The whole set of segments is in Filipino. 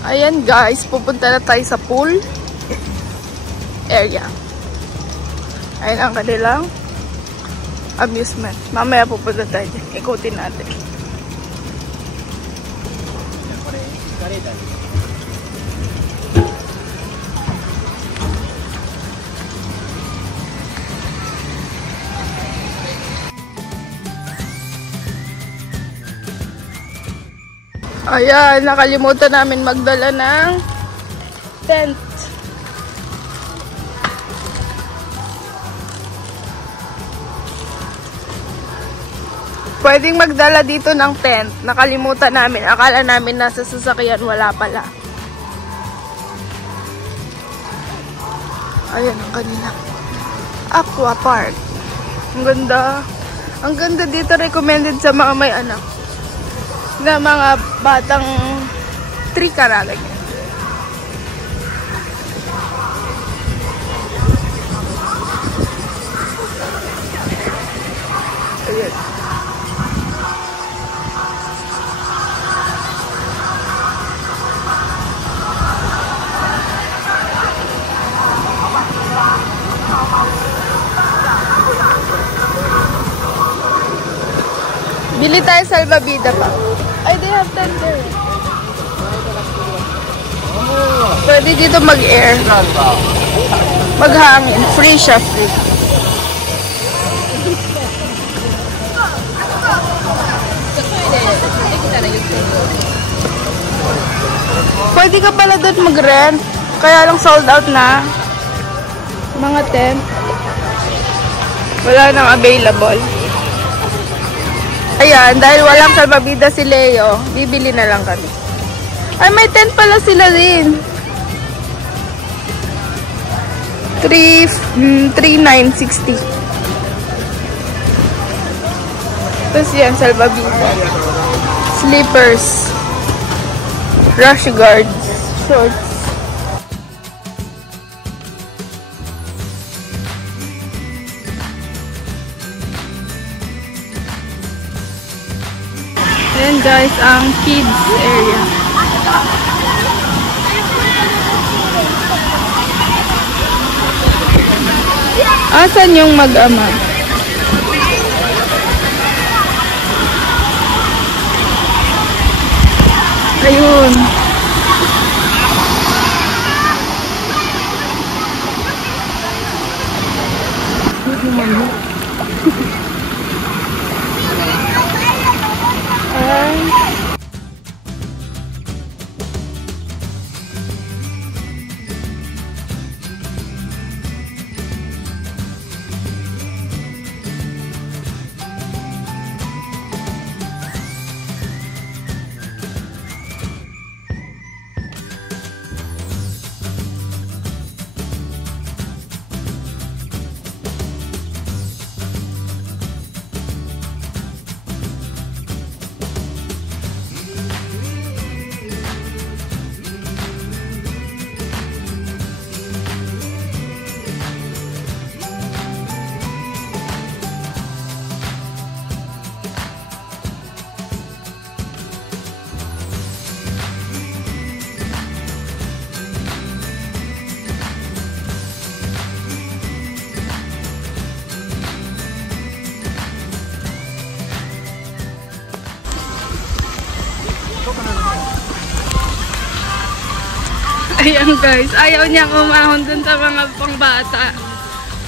Ayan guys, pupunta na tayo sa pool area. Ayan ang kanilang amusement. Mamaya pupunta tayo dyan. Ikutin natin. Ayan, nakalimutan namin magdala ng tent. Pwedeng magdala dito ng tent. Nakalimutan namin. Akala namin nasa sasakyan. Wala pala. Ayan ang kanila. Aqua Park. Ang ganda. Ang ganda dito. Recommended sa mga may anak. Na mga batang 3 karagay. Ayan. Bili tayo salvavida pa. Ay, they have tent there. Pwede dito mag-air. Maghangin. Free siya, free. Pwede ka pala doon mag-rent. Kaya lang sold out na. Mga tent. Wala nang available. Ayan, dahil walang salvavida si Leo, bibili na lang kami. Ay, may tent pala sila din. 3,960. Tapos yan, salvavida. Slippers. Rash guards. Shorts. Ayan guys, ang kids area. Asan yung mag-ama? Ayun. Ayan guys, ayaw niyang umahon dun sa mga pangbata.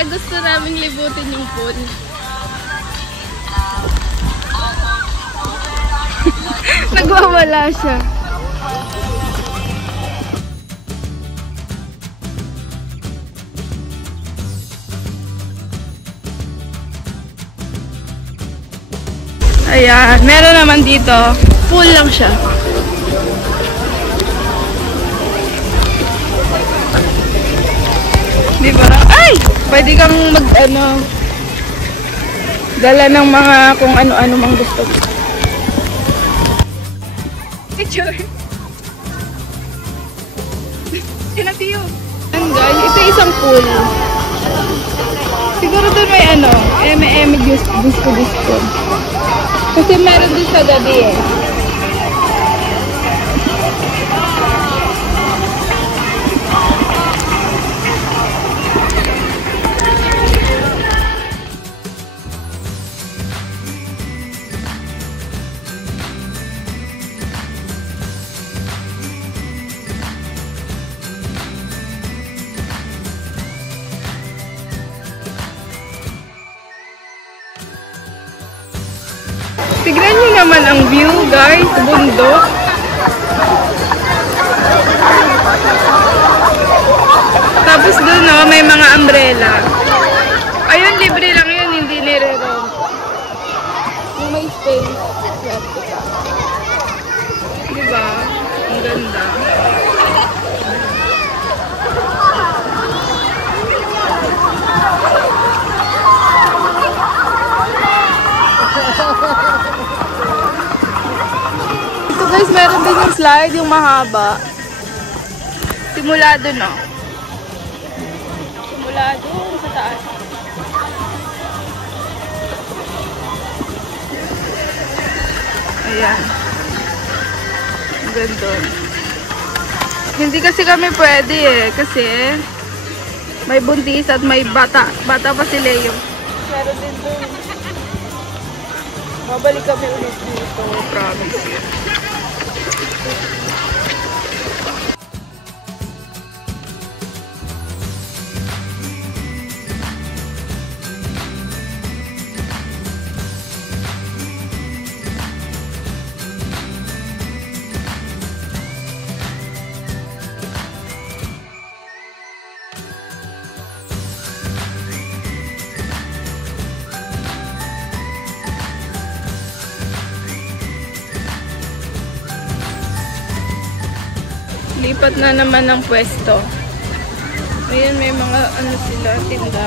Eh gusto naming libutin yung pool. Nagwawala siya. Ayan, meron naman dito. Pool lang siya. Diba? Ay! Pwede kang dala ng mga kung ano-ano mang gusto mo. Picture! Sinatiyo! Ayan guys, ito isang pool. Siguro doon may gusto. Kasi meron din sa gabi eh. view, guys. Bundok. Tapos doon, no, may mga umbrella. Ayun, libre lang yun. Hindi nire-rent. Yung may space. Swerte ka. Diba? Ang ganda. Ito guys, meron din yung slide, yung mahaba. Simula dun, no? Simula dun sa taas. Ayan. Ang ganda. Hindi kasi kami pwede eh. Kasi may buntis at may bata. Bata pa si Leo. Meron din dun. Babalik kami ulit dito. Promise. Lipat na naman ng pwesto. Ayan, may mga ano sila, tinda.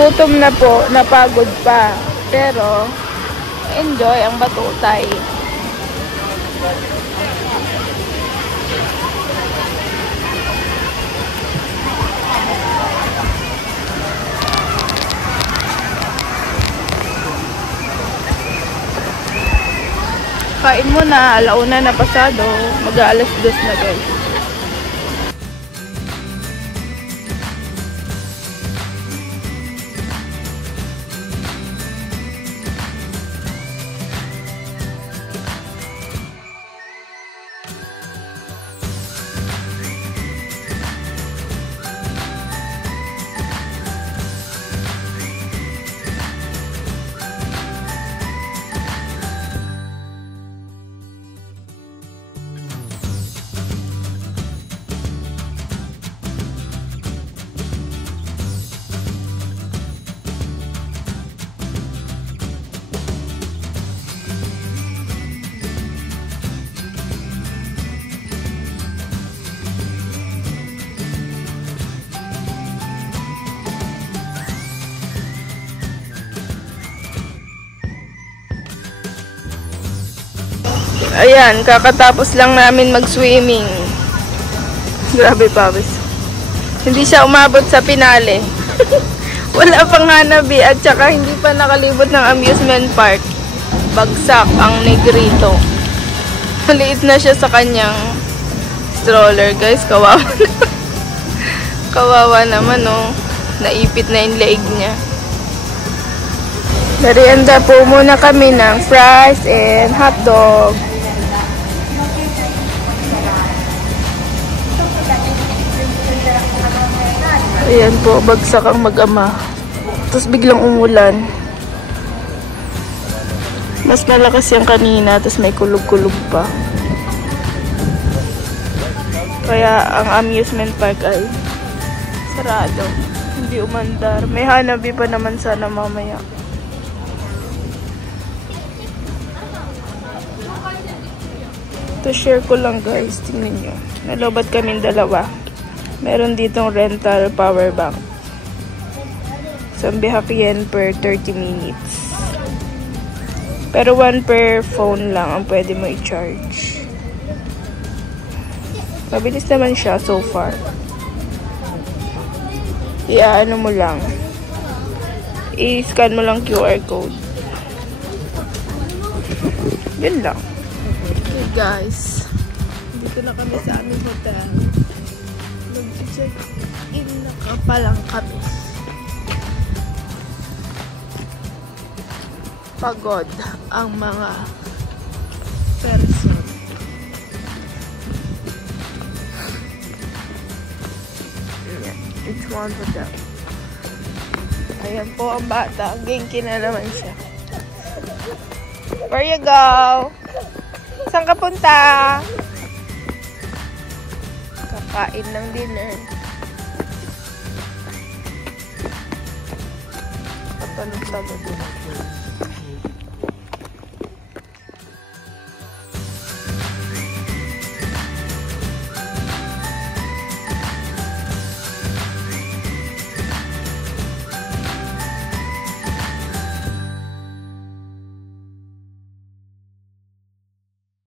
Gutom na po, napagod pa. Pero, enjoy ang Batutay. Kain mo na, alauna na pasado. Mag-aalas 2 na guys. Ayan, kakatapos lang namin mag-swimming. Grabe, pawis. Hindi siya umabot sa pinale. Wala pang hanabi at saka hindi pa nakalibot ng amusement park. bagsak ang negrito. Maliit na siya sa kanyang stroller, guys. Kawawa naman. Kawawa naman, oh. Naipit na yung leeg niya. Merienda po muna kami ng fries and hotdog. Ayan po, bagsak ang mag-ama. Tapos biglang umulan. Mas malakas yung kanina, tapos may kulog-kulog pa. Kaya ang amusement park ay sarado. Hindi umandar. May hanabi pa naman sana mamaya. To share ko lang, guys. Tingnan nyo. Nalobat kaming dalawa. Meron ditong rental power bank. 1 yen per 30 minutes. Pero 1 per phone lang ang pwede mo i-charge. Mabilis naman siya so far. Ano mo lang. I-scan mo lang QR code. Yun lang. Okay, guys. Dito na kami sa aming hotel. Mag-check-in na ka pa lang kami. Pagod ang mga person. It's one hotel. Ayan po ang bata. Genki na naman siya. Where you go? Saan ka punta? Kakain ng dinner. Patulog-talog.